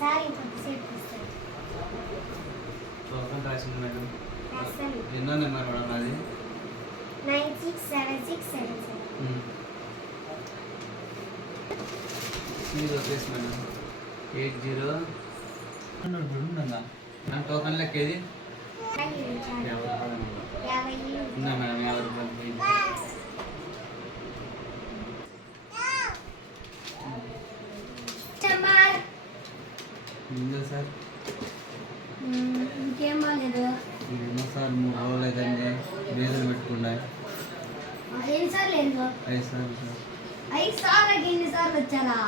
Sir ఇంకొకసేపు వస్తాడు. Token రాసింది madam. రాస్తాను. ఎన్నో నెంబర్ మేడం అది? 967677. మీరు వచ్చేసి మేడం 80 ఉందా మేడం? టోకన్ లెక్క ఏది? 50 ఉందా మేడం? 50 రూపాయలు ఉందా సార్? ఇంకేం బాగాలేదు. ఏమో సార్ 3 రోజులు అవుతుంది బేదలు పెట్టుకున్నాయి. 5 సార్లు ఏందో? 5 సార్లు సార్. 5 సార్లకి ఎన్నిసార్లు వచ్చారా?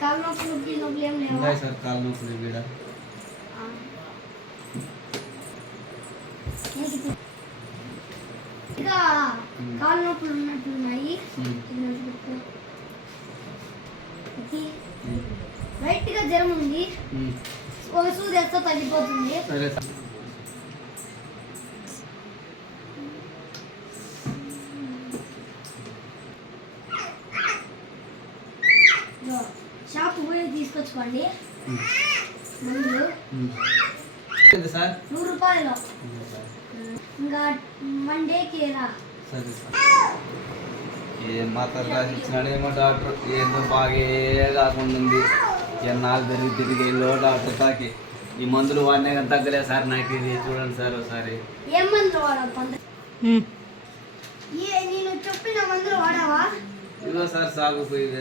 కాలు నొప్పులు ఏం లేవు సార్. కాలు నొప్పులు ఇక్కడ ఇంకా కాలు నొప్పులు ఉన్నట్టున్నాయి. లైట్ గా జ్వరం ఉంది. ఒక సూది వేస్తే తగ్గిపోతుంది. షాప్ పోయి తీసుకొచ్చుకోండి. మందులు సార్ 100 రూపాయలు. ఇంకా 1 డేకి రా. సరే సార్. ఏం మాత్రం రాసి ఇచ్చినాడేమో డాక్టర్. ఏందో బాగే కాకుండా ఉంది. ఎన్నాళ్ళు తిరిగి డాక్టర్ తాకి ఈ మందులు వాడినా కానీ తగ్గలేదు సార్. నాకు ఇది చూడండి సార్ ఒకసారి. ఏం మందులు వాడావు? నేను చెప్పిన మందులు వాడావా? ఇదిగో సార్ సాగుపోయింది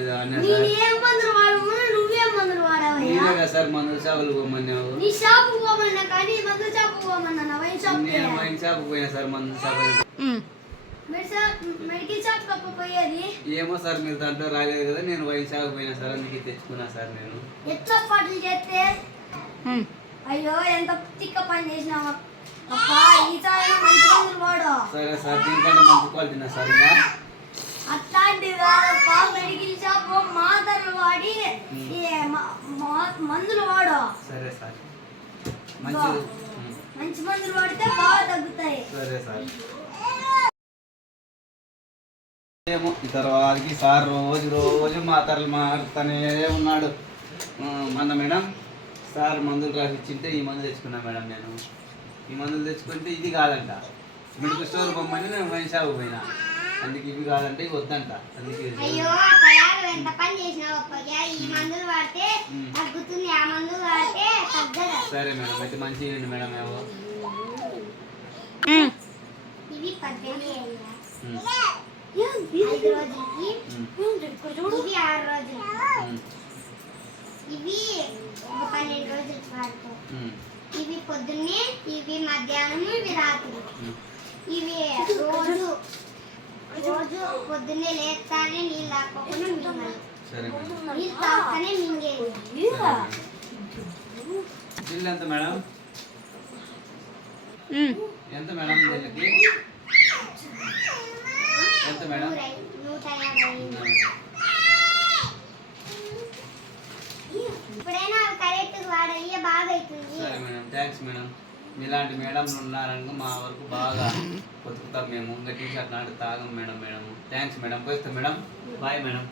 ఏం మందులు వాడవు? నువ్వేం మందులు వాడావా? నేనే సార్ మందులు షాపులు పోమన్నావు. నీ షాపు పోమన్నా కానీ మందుల షాపు పోమన్నా. వైన్ షాప్ పోయినా సార్. మందుల షాప్ మెడికల్ షాప్ తప్ప పోయేది. ఏమో సార్ మీరు దాంట్లో రాలేదు కదా. నేను వైన్ షాప్ పోయినా సార్. అందుకే తెచ్చుకున్నా సార్ నేను. ఎట్లా పాటలు చేస్తే అయ్యో ఎంత తిక్క పని చేసినావా? ఈసారి మంచి మందులు వాడు. సరే సార్. దీనికంటే మంచి క్వాలిటీనా సార్? ఇంకా అట్లాంటివి మెడికల్ షాప్ మాత్రలు వాడి మందులు వాడు. సరే సార్. మంచి మందులు వాడితే బాగా తగ్గుతాయి. సరే సార్. ఏమో ఈ తర్వాతకి సార్ రోజు మాత్రలు మారుతానే ఉన్నాడు. మన మేడం సార్ మందులు రాసి ఇచ్చింటే ఈ మందు తెచ్చుకున్నా మేడం. నేను ఈ మందులు తెచ్చుకుంటే ఇది కాదంట. మెడికల్ స్టోర్ పొమ్మని నేను వైన్ షాప్ పోయినా. అందుకే ఇవి కాదంటే ఇవి వద్దంట. అందుకే ఎంత పని చేసినావు? ఈ మందులు వాడితే తగ్గుతుంది, ఆ మందులు వాడితే తగ్గదు. సరే మేడం. అయితే మంచిగా మేడం. ఏవో ఇవి 18 5 రోజులకి, ఇవి 6 రోజులు, ఇవి 12 రోజులకి వాడుకో. ఇవి పొద్దున్నే, ఇవి మధ్యాహ్నం, ఇవి రాత్రి. ఇవి రోజు పొద్దున్నే లేస్తానే నీళ్ళు తాకోకుండా మింగాలి. నీళ్ళు తాకనే మింగేది. బిల్ ఎంత మేడం? ఎంత మేడం దీనికి? ఎంత మేడం? 150. ఇప్పుడైనా కరెక్ట్ వాడాలి, బాగా అవుతుంది. సరే మేడం. Thanks madam. మీలాంటి మేడంలు ఉన్నారనుకో మా వరకు బాగా బతుకుతాం మేము. ఇంకా టీ షర్ట్ నాటి తాగం మేడం. Thanks madam. పోయిస్తాం మేడం. Bye madam.